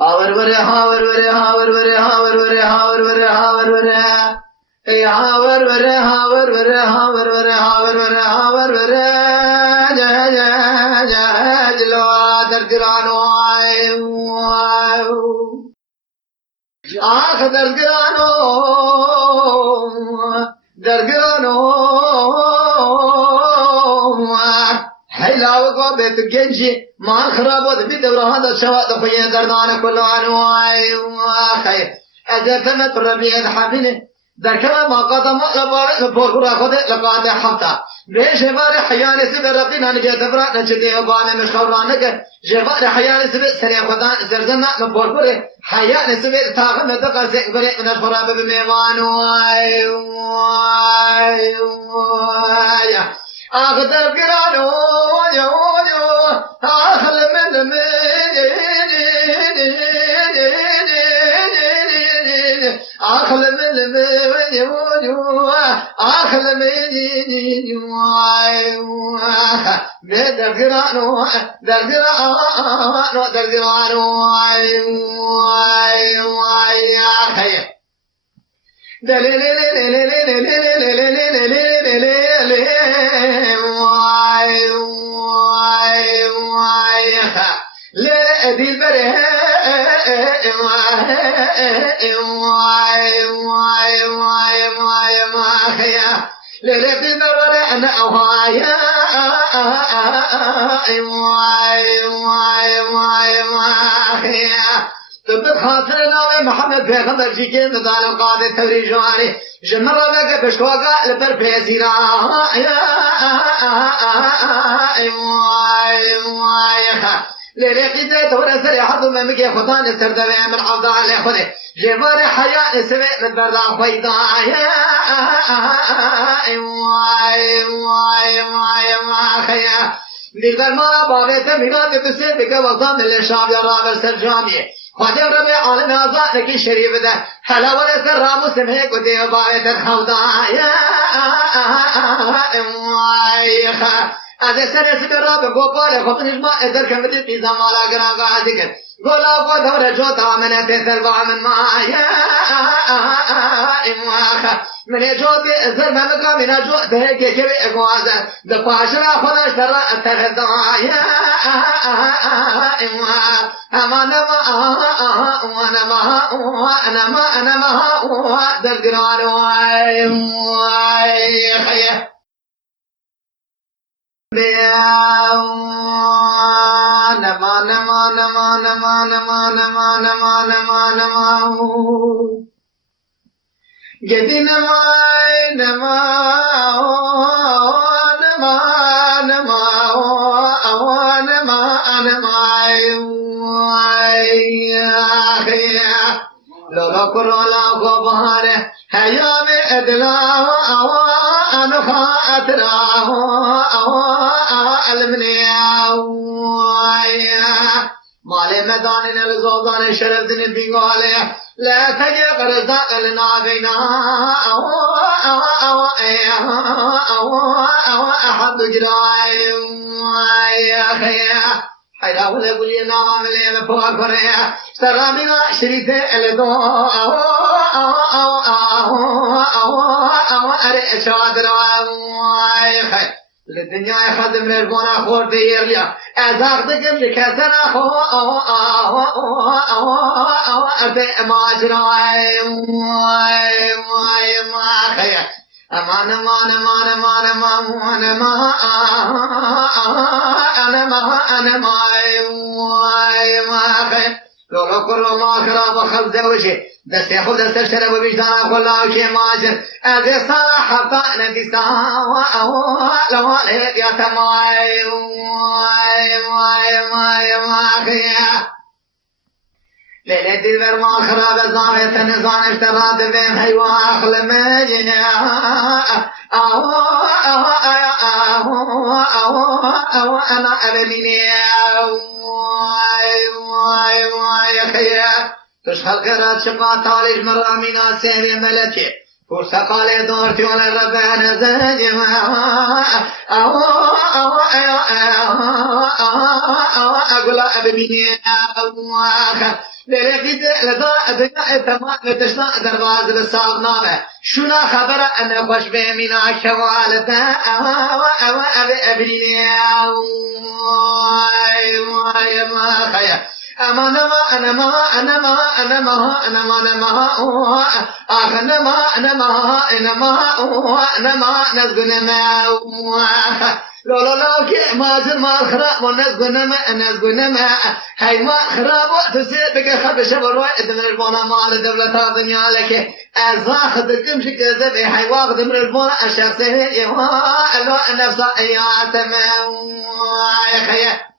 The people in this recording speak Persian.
هاور وره هاور وره هاور وره هاور وره هاور وره هاور وره ای هاور وره هاور وره هاور وره هاور وره هاور وره جلو درگرانو آخ درگرانو درگرانو حلاوة قوبت الجنجي ما خرابت بدور هذا سواء دخيه دردان كل عنواع خير أجثمت الربيع حفنه در كما ما قدم لبورا خد لقاد حفتا ليش جوار حيان سب ربنا نجت فرا نجدي وبان مش خورانك جوار حيان سب سريع خدان زرزنا لبورا حيان سب تاغ ندق زبر من الخراب بميوان أخذ القرانو يو أخذ من أخذ من أخذ من درقرانو درقرانو درقرانو دل بره ليلة النور أنا أوهايا طب خاطرنا محمد پیغمبر جی کے مدال قادر تبری جوانی جمر ربك بشكوغا لبر بيزيرا ليلة قدرة تورا سري حظ ممكي خطان سردوي من عوضا على خده جوار حياء سوي من بردا خويدا دلبر ما باغت ميلاد بسيط بقوضان الشعب يا راب سرجامي خواجه ربي عالم آزاد نکی شریف ده حلاوه سر را مسلم ہے کو دیو باید خودا از سر سر را به گوپال خود نجما ادر کمدی پیزا مالا گراغا ذکر گولا کو دور جو دامنه تسر من مایا من جو تسر من کا من جو ده که که اگواز ده پاشرا خودش ترا تغدایا اما انا ما در گرانو خيه جدي لولا كرولا غباره هيام ادلاه انا خاطره المنيا مالي مدان الزوزان شرف دين بيغاله لا تجي قرزا لنا بينا احد جراي يا خيا حيرا ولا بولي نام لي بفاكره سرامنا شريت الدو اري شادر واي خي للدنيا خدم البنا خور ديريا ازاق دكم لكسنا خو ارتي ماجراي ما خيا امان انا ما خيا لو كرو ما خراب خبز وجه دست خود دست شرب وجدان كله كي ماجر از صراحه ندسا لو يا تماي ما خيا ليلة دلبر ما خراب زاوية نزان اشترات بين هيوا أخل مجنا أنا أبنيني يا خيا تشخل قرات شقا طالج مرامينا سيري ملكي وسقال دورتي ولا ربنا زجما أقول أبني لكن لذا أدنى تمام تشنا درغاز بالصاغنامة شنا خبر أن خوش بمنا شوالته أبني ما خير أنا ما نزقنا ما لا كي ما زل ما خراب ونزقنا ما هاي ما خراب تسير بك خبش بروي دمر البونا مال دولة الدنيا لك أزاخد كم شكل ذبي هاي واخد من البونا الشخصية يا الله نفسه يا تمام يا خير